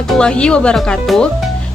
warahmatullahi wabarakatuh.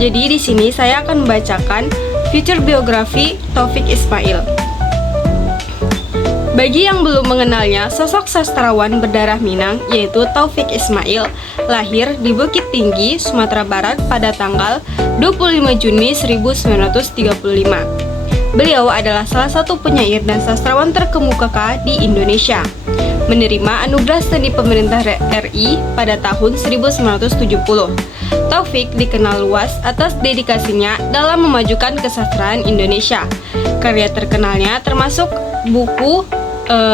Jadi di sini saya akan membacakan future biografi Taufik Ismail. Bagi yang belum mengenalnya, sosok sastrawan berdarah Minang yaitu Taufik Ismail lahir di Bukit Tinggi, Sumatera Barat pada tanggal 25 Juni 1935. Beliau adalah salah satu penyair dan sastrawan terkemuka di Indonesia. Menerima anugerah seni pemerintah RI pada tahun 1970. Taufik dikenal luas atas dedikasinya dalam memajukan kesastraan Indonesia. Karya terkenalnya termasuk buku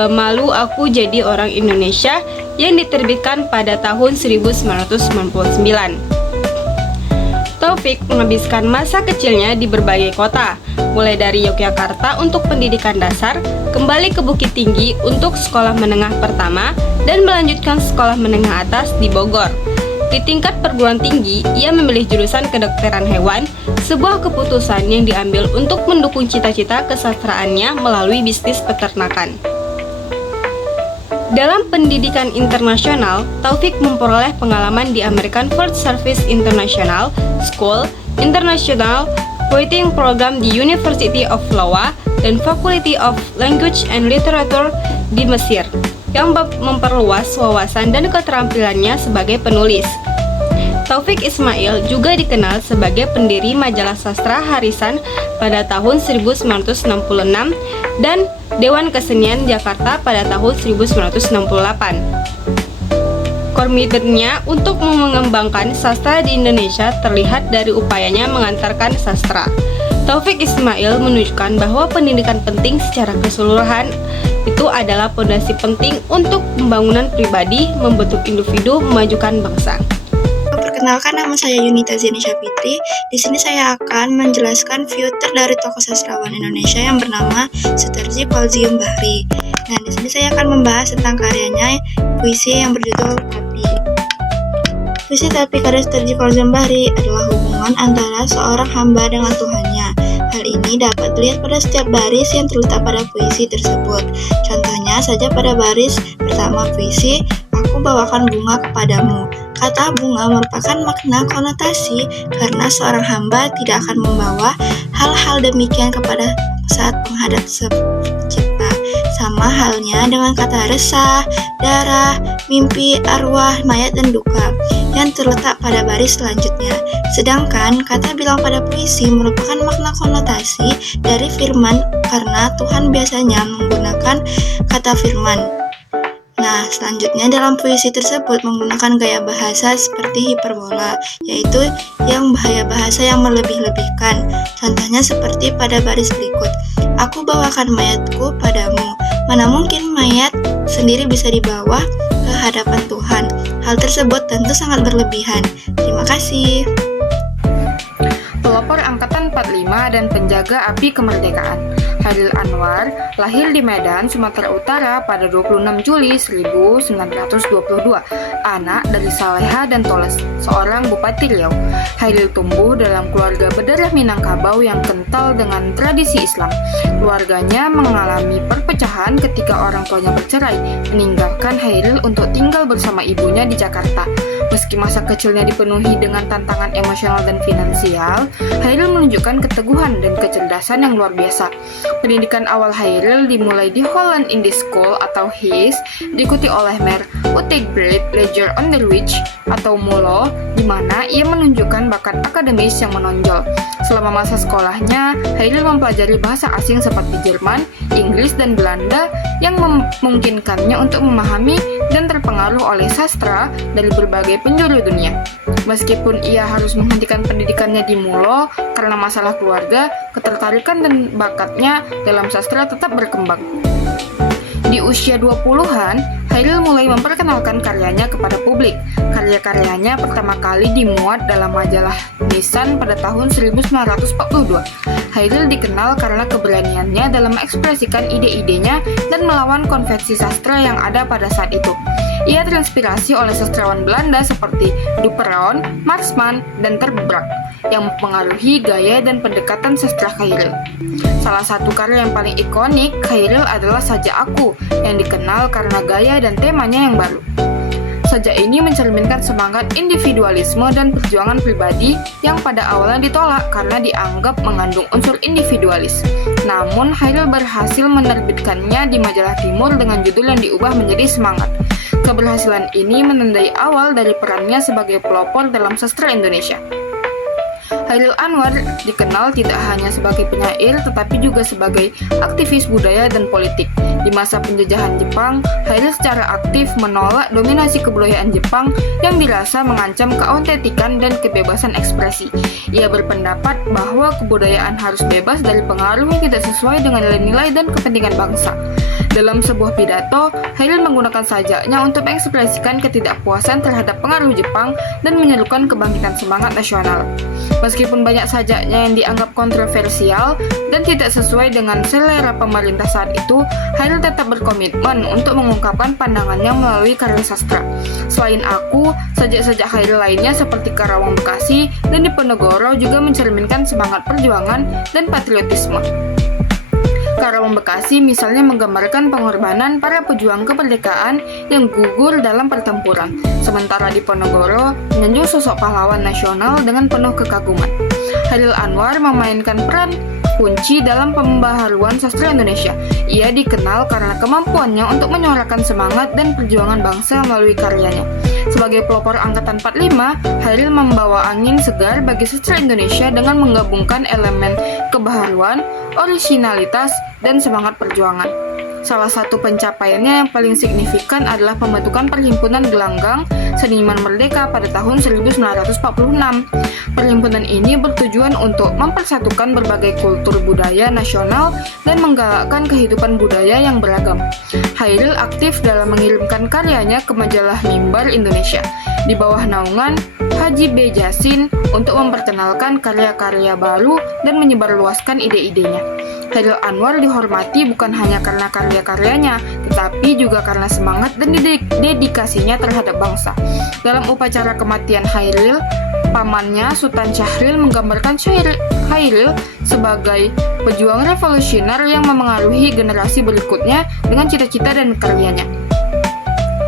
Malu Aku Jadi Orang Indonesia yang diterbitkan pada tahun 1999. Taufik menghabiskan masa kecilnya di berbagai kota, mulai dari Yogyakarta untuk pendidikan dasar, kembali ke Bukit Tinggi untuk sekolah menengah pertama, dan melanjutkan sekolah menengah atas di Bogor. Di tingkat perguruan tinggi, ia memilih jurusan kedokteran hewan, sebuah keputusan yang diambil untuk mendukung cita-cita kesastraannya melalui bisnis peternakan. Dalam pendidikan internasional, Taufik memperoleh pengalaman di American Food Service International School, International Writing Program di University of Iowa, dan Faculty of Language and Literature di Mesir, yang memperluas wawasan dan keterampilannya sebagai penulis. Taufik Ismail juga dikenal sebagai pendiri majalah sastra Harisan pada tahun 1966 dan Dewan Kesenian Jakarta pada tahun 1968. Komitmennya untuk mengembangkan sastra di Indonesia terlihat dari upayanya mengantarkan sastra. Taufik Ismail menunjukkan bahwa pendidikan penting secara keseluruhan itu adalah fondasi penting untuk pembangunan pribadi, membentuk individu, memajukan bangsa. Perkenalkan, nama saya Yunita Zenisha Fitri. Di sini saya akan menjelaskan future dari tokoh sastrawan Indonesia yang bernama Sutarji Kolzium Bahri. Nah, di sini saya akan membahas tentang karyanya puisi yang berjudul Tapi. Puisi Tapi karya Sutarji Kolzium Bahri adalah hubungan antara seorang hamba dengan Tuhannya. Hal ini dapat dilihat pada setiap baris yang terletak pada puisi tersebut. Contohnya saja pada baris pertama puisi, Aku bawakan bunga kepadamu. Kata bunga merupakan makna konotasi karena seorang hamba tidak akan membawa hal-hal demikian kepada saat menghadap pencipta. Sama halnya dengan kata resah, darah, mimpi, arwah, mayat, dan duka yang terletak pada baris selanjutnya. Sedangkan kata bilang pada puisi merupakan makna konotasi dari firman karena Tuhan biasanya menggunakan kata firman. Nah, selanjutnya dalam puisi tersebut menggunakan gaya bahasa seperti hiperbola, yaitu yang bahaya bahasa yang melebih-lebihkan. Contohnya seperti pada baris berikut, Aku bawakan mayatku padamu. Mana mungkin mayat sendiri bisa dibawa ke hadapan Tuhan. Hal tersebut tentu sangat berlebihan. Terima kasih. Pelopor Angkatan 45 dan penjaga api kemerdekaan. Hairil Anwar lahir di Medan, Sumatera Utara pada 26 Juli 1922, anak dari Saleha dan Toles, seorang Bupati Riau. Hairil tumbuh dalam keluarga berdarah Minangkabau yang kental dengan tradisi Islam. Keluarganya mengalami perpecahan ketika orang tuanya bercerai, meninggalkan Hairil untuk tinggal bersama ibunya di Jakarta. Meski masa kecilnya dipenuhi dengan tantangan emosional dan finansial, Hairil menunjukkan keteguhan dan kecerdasan yang luar biasa. Pendidikan awal Hairil dimulai di Holland Indie School atau HIS, diikuti oleh Mer Utegbreit Leger Onderwijs atau MULO, di mana ia menunjukkan bakat akademis yang menonjol. Selama masa sekolahnya, Hairil mempelajari bahasa asing seperti Jerman, Inggris, dan Belanda yang memungkinkannya untuk memahami dan terpengaruh oleh sastra dari berbagai penjuru dunia. Meskipun ia harus menghentikan pendidikannya di MULO karena masalah keluarga, ketertarikan dan bakatnya dalam sastra tetap berkembang. Di usia 20-an, Hairil mulai memperkenalkan karyanya kepada publik. Karya-karyanya pertama kali dimuat dalam majalah Nisan pada tahun 1942. Hairil dikenal karena keberaniannya dalam mengekspresikan ide-idenya dan melawan konvensi sastra yang ada pada saat itu. Ia terinspirasi oleh sastrawan Belanda seperti Duperron, Marsman, dan Ter Braak yang mempengaruhi gaya dan pendekatan sastra Hairil. Salah satu karya yang paling ikonik Hairil adalah Saja Aku, yang dikenal karena gaya dan temanya yang baru. Sajak ini mencerminkan semangat individualisme dan perjuangan pribadi yang pada awalnya ditolak karena dianggap mengandung unsur individualis. Namun, Hairil berhasil menerbitkannya di majalah Timur dengan judul yang diubah menjadi Semangat. Keberhasilan ini menandai awal dari perannya sebagai pelopor dalam sastra Indonesia. Hairil Anwar dikenal tidak hanya sebagai penyair tetapi juga sebagai aktivis budaya dan politik. Di masa penjajahan Jepang, Hairil secara aktif menolak dominasi kebudayaan Jepang yang dirasa mengancam keautentikan dan kebebasan ekspresi. Ia berpendapat bahwa kebudayaan harus bebas dari pengaruh yang tidak sesuai dengan nilai-nilai dan kepentingan bangsa. Dalam sebuah pidato, Hairil menggunakan sajaknya untuk mengekspresikan ketidakpuasan terhadap pengaruh Jepang dan menyerukan kebangkitan semangat nasional. Meskipun banyak sajaknya yang dianggap kontroversial dan tidak sesuai dengan selera pemerintah saat itu, Hairil tetap berkomitmen untuk mengungkapkan pandangannya melalui karya sastra. Selain aku, sajak-sajak Hairil lainnya seperti Karawang Bekasi dan Diponegoro juga mencerminkan semangat perjuangan dan patriotisme. Karawang Bekasi misalnya menggambarkan pengorbanan para pejuang kemerdekaan yang gugur dalam pertempuran, sementara Diponegoro menyanjung sosok pahlawan nasional dengan penuh kekaguman. Hairil Anwar memainkan peran kunci dalam pembaharuan sastra Indonesia. Ia dikenal karena kemampuannya untuk menyuarakan semangat dan perjuangan bangsa melalui karyanya. Sebagai pelopor angkatan 45, Hairil membawa angin segar bagi sastra Indonesia dengan menggabungkan elemen kebaharuan, orisinalitas, dan semangat perjuangan. Salah satu pencapaiannya yang paling signifikan adalah pembentukan Perhimpunan Gelanggang Seniman Merdeka pada tahun 1946. Perhimpunan ini bertujuan untuk mempersatukan berbagai kultur budaya nasional dan menggalakkan kehidupan budaya yang beragam. Hairil aktif dalam mengirimkan karyanya ke majalah Mimbar Indonesia di bawah naungan Haji B. Jasin untuk memperkenalkan karya-karya baru dan menyebarluaskan ide-idenya. Hairil Anwar dihormati bukan hanya karena karya-karyanya, tetapi juga karena semangat dan dedikasinya terhadap bangsa. Dalam upacara kematian Hairil, pamannya Sultan Syahrir menggambarkan Hairil sebagai pejuang revolusioner yang memengaruhi generasi berikutnya dengan cita-cita dan karyanya.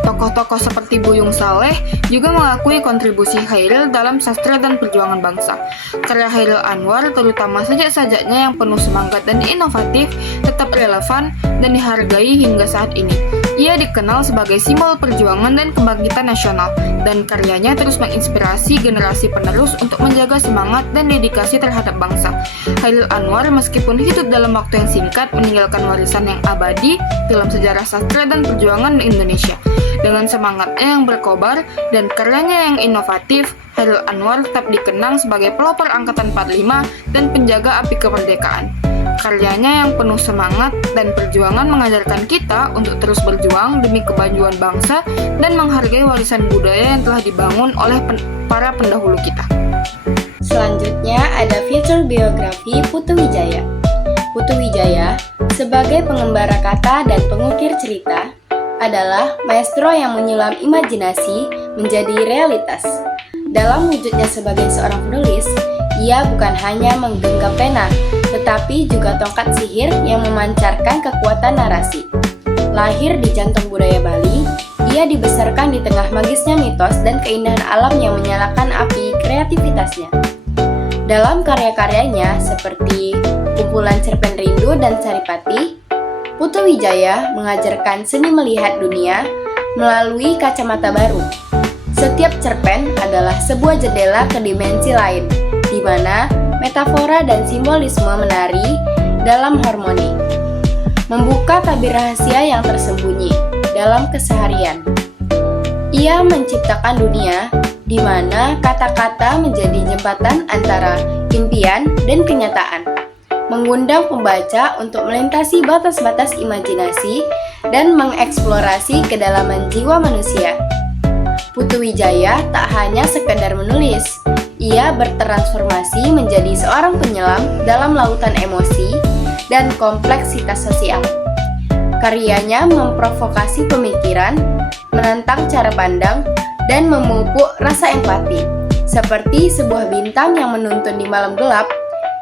Tokoh-tokoh seperti Buyung Saleh juga mengakui kontribusi Hairil dalam sastra dan perjuangan bangsa. Karya Hairil Anwar, terutama sajak-sajaknya yang penuh semangat dan inovatif, tetap relevan dan dihargai hingga saat ini. Ia dikenal sebagai simbol perjuangan dan kebangkitan nasional, dan karyanya terus menginspirasi generasi penerus untuk menjaga semangat dan dedikasi terhadap bangsa. Hairil Anwar meskipun hidup dalam waktu yang singkat meninggalkan warisan yang abadi dalam sejarah sastra dan perjuangan Indonesia. Dengan semangatnya yang berkobar dan karyanya yang inovatif, Hairil Anwar tetap dikenang sebagai pelopor angkatan 45 dan penjaga api kemerdekaan. Karyanya yang penuh semangat dan perjuangan mengajarkan kita untuk terus berjuang demi kemajuan bangsa dan menghargai warisan budaya yang telah dibangun oleh para pendahulu kita. Selanjutnya ada fitur biografi Putu Wijaya. Putu Wijaya sebagai pengembara kata dan pengukir cerita adalah maestro yang menyulam imajinasi menjadi realitas. Dalam wujudnya sebagai seorang penulis, ia bukan hanya menggenggam pena, tetapi juga tongkat sihir yang memancarkan kekuatan narasi. Lahir di jantung budaya Bali, ia dibesarkan di tengah magisnya mitos dan keindahan alam yang menyalakan api kreativitasnya. Dalam karya-karyanya seperti Kumpulan Cerpen Rindu dan Saripati, Putu Wijaya mengajarkan seni melihat dunia melalui kacamata baru. Setiap cerpen adalah sebuah jendela ke dimensi lain, di mana metafora dan simbolisme menari dalam harmoni, membuka tabir rahasia yang tersembunyi dalam keseharian. Ia menciptakan dunia di mana kata-kata menjadi jembatan antara impian dan kenyataan, mengundang pembaca untuk melintasi batas-batas imajinasi dan mengeksplorasi kedalaman jiwa manusia. Putu Wijaya tak hanya sekedar menulis, ia bertransformasi menjadi seorang penyelam dalam lautan emosi dan kompleksitas sosial. Karyanya memprovokasi pemikiran, menantang cara pandang, dan memupuk rasa empati. Seperti sebuah bintang yang menuntun di malam gelap,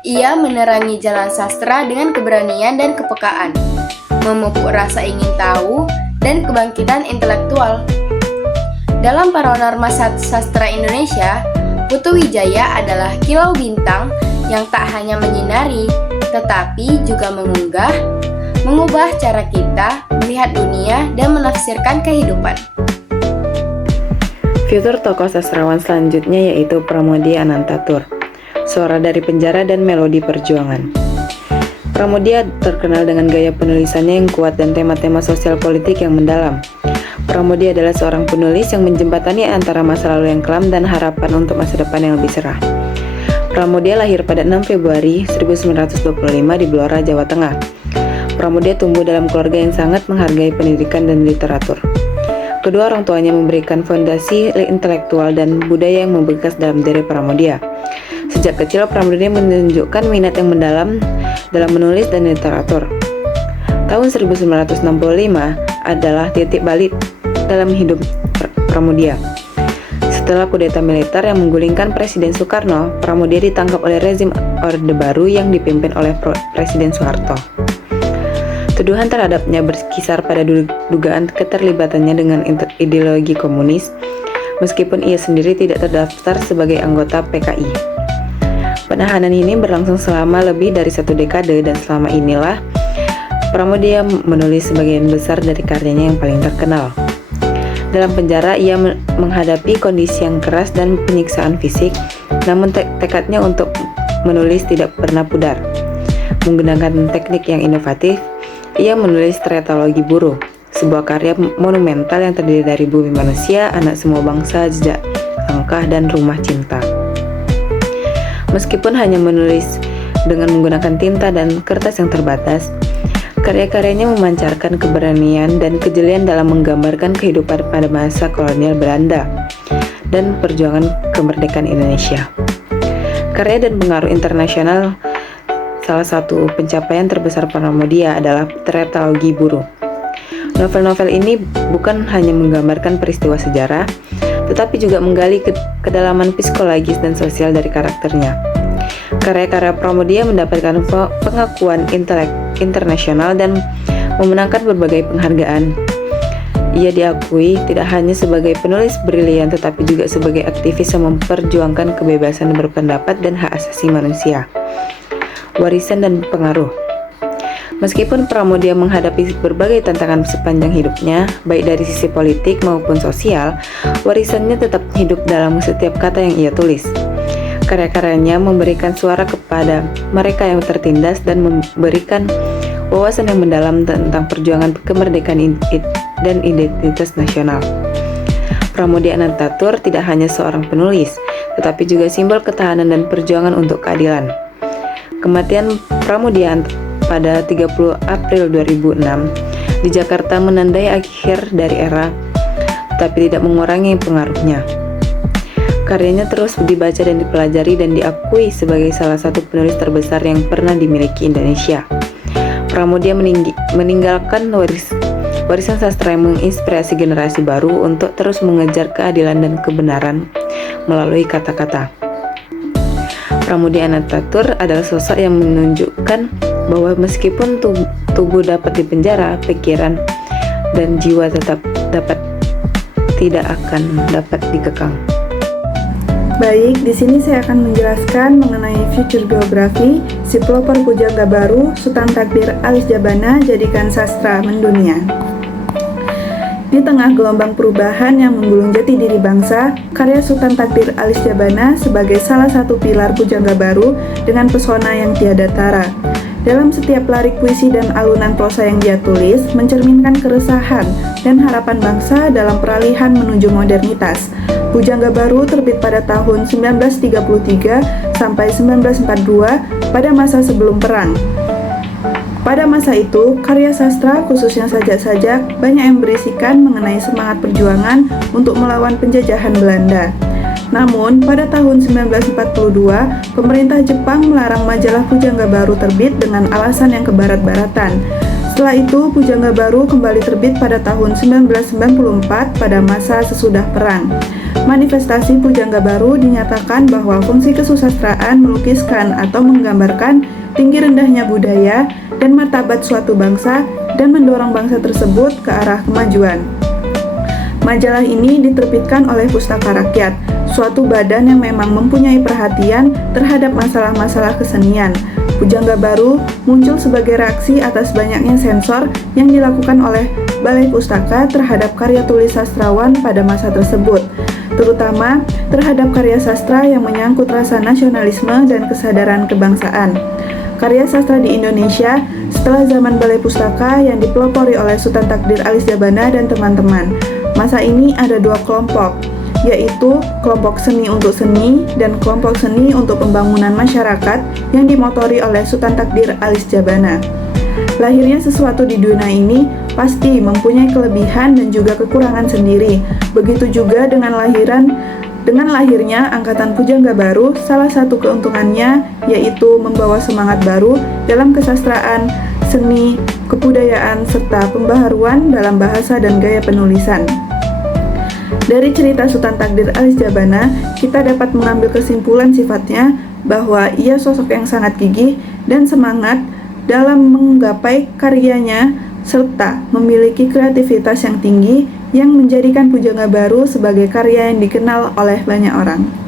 ia menerangi jalan sastra dengan keberanian dan kepekaan, memupuk rasa ingin tahu dan kebangkitan intelektual. Dalam Paranorma Sastra Indonesia, Putu Wijaya adalah kilau bintang yang tak hanya menyinari, tetapi juga mengubah cara kita melihat dunia dan menafsirkan kehidupan. Fitur tokoh sastrawan selanjutnya yaitu Pramoedya Anantatur, Suara dari Penjara dan Melodi Perjuangan. Pramoedya terkenal dengan gaya penulisannya yang kuat dan tema-tema sosial politik yang mendalam. Pramoedya adalah seorang penulis yang menjembatani antara masa lalu yang kelam dan harapan untuk masa depan yang lebih cerah. Pramoedya lahir pada 6 Februari 1925 di Blora, Jawa Tengah. Pramoedya tumbuh dalam keluarga yang sangat menghargai pendidikan dan literatur. Kedua orang tuanya memberikan fondasi intelektual dan budaya yang membekas dalam diri Pramoedya. Sejak kecil, Pramoedya menunjukkan minat yang mendalam dalam menulis dan literatur. Tahun 1965 adalah titik balik dalam hidup Pramoedya. Setelah kudeta militer yang menggulingkan Presiden Soekarno, Pramoedya ditangkap oleh rezim Orde Baru yang dipimpin oleh Presiden Soeharto. Tuduhan terhadapnya berkisar pada dugaan keterlibatannya dengan ideologi komunis, meskipun ia sendiri tidak terdaftar sebagai anggota PKI. Penahanan ini berlangsung selama lebih dari 1 dekade dan selama inilah Pramoedya menulis sebagian besar dari karyanya yang paling terkenal. Dalam penjara, ia menghadapi kondisi yang keras dan penyiksaan fisik, namun tekadnya untuk menulis tidak pernah pudar. Menggunakan teknik yang inovatif, ia menulis Tetralogi Buruh, sebuah karya monumental yang terdiri dari Bumi Manusia, Anak Semua Bangsa, Jejak Langkah, dan Rumah Cinta. Meskipun hanya menulis dengan menggunakan tinta dan kertas yang terbatas, karya-karyanya memancarkan keberanian dan kejelian dalam menggambarkan kehidupan pada masa kolonial Belanda dan perjuangan kemerdekaan Indonesia. Karya dan pengaruh internasional. Salah satu pencapaian terbesar Pramoedya adalah Tetralogi Buruh. Novel-novel ini bukan hanya menggambarkan peristiwa sejarah, tetapi juga menggali kedalaman psikologis dan sosial dari karakternya. Karya-karya Pramoedya mendapatkan pengakuan internasional dan memenangkan berbagai penghargaan. Ia diakui tidak hanya sebagai penulis brilian, tetapi juga sebagai aktivis yang memperjuangkan kebebasan berpendapat dan hak asasi manusia. Warisan dan pengaruh. Meskipun Pramoedya menghadapi berbagai tantangan sepanjang hidupnya, baik dari sisi politik maupun sosial, warisannya tetap hidup dalam setiap kata yang ia tulis. Karya-karyanya memberikan suara kepada mereka yang tertindas dan memberikan wawasan yang mendalam tentang perjuangan kemerdekaan dan identitas nasional. Pramoedya Anantatur tidak hanya seorang penulis, tetapi juga simbol ketahanan dan perjuangan untuk keadilan. Kematian Pramoedya pada 30 April 2006 di Jakarta menandai akhir dari era, tetapi tidak mengurangi pengaruhnya. Karyanya terus dibaca dan dipelajari dan diakui sebagai salah satu penulis terbesar yang pernah dimiliki Indonesia. Pramoedya meninggalkan warisan sastra yang menginspirasi generasi baru untuk terus mengejar keadilan dan kebenaran melalui kata-kata. Pramoedya Anantatur adalah sosok yang menunjukkan bahwa meskipun tubuh dapat dipenjara, pikiran dan jiwa tetap tidak akan dapat dikekang. Baik, di sini saya akan menjelaskan mengenai future biografi si pelopor pujangga baru Sultan Takdir Alis Jabana jadikan sastra mendunia. Di tengah gelombang perubahan yang menggulung jati diri bangsa, karya Sultan Takdir Alis Jabana sebagai salah satu pilar pujangga baru dengan pesona yang tiada tara. Dalam setiap larik puisi dan alunan prosa yang dia tulis, mencerminkan keresahan dan harapan bangsa dalam peralihan menuju modernitas. Pujangga Baru terbit pada tahun 1933 sampai 1942 pada masa sebelum perang. Pada masa itu, karya sastra khususnya sajak-sajak banyak yang berisikan mengenai semangat perjuangan untuk melawan penjajahan Belanda. Namun, pada tahun 1942, pemerintah Jepang melarang majalah Pujangga Baru terbit dengan alasan yang kebarat-baratan. Setelah itu, Pujangga Baru kembali terbit pada tahun 1994 pada masa sesudah perang. Manifestasi Pujangga Baru dinyatakan bahwa fungsi kesusastraan melukiskan atau menggambarkan tinggi rendahnya budaya dan martabat suatu bangsa dan mendorong bangsa tersebut ke arah kemajuan. Majalah ini diterbitkan oleh Pustaka Rakyat, suatu badan yang memang mempunyai perhatian terhadap masalah-masalah kesenian. Pujangga Baru muncul sebagai reaksi atas banyaknya sensor yang dilakukan oleh Balai Pustaka terhadap karya tulis sastrawan pada masa tersebut, terutama terhadap karya sastra yang menyangkut rasa nasionalisme dan kesadaran kebangsaan. Karya sastra di Indonesia setelah zaman Balai Pustaka yang dipelopori oleh Sultan Takdir Alis Jabana dan teman-teman. Masa ini ada dua kelompok, yaitu kelompok seni untuk seni dan kelompok seni untuk pembangunan masyarakat yang dimotori oleh Sultan Takdir Alis Jabana. Lahirnya sesuatu di dunia ini pasti mempunyai kelebihan dan juga kekurangan sendiri. Begitu juga dengan lahirnya Angkatan Pujangga Baru, salah satu keuntungannya yaitu membawa semangat baru dalam kesastraan, seni, kebudayaan, serta pembaharuan dalam bahasa dan gaya penulisan. Dari cerita Sultan Takdir Alis Jabana, kita dapat mengambil kesimpulan sifatnya bahwa ia sosok yang sangat gigih dan semangat dalam menggapai karyanya serta memiliki kreativitas yang tinggi yang menjadikan Pujangga Baru sebagai karya yang dikenal oleh banyak orang.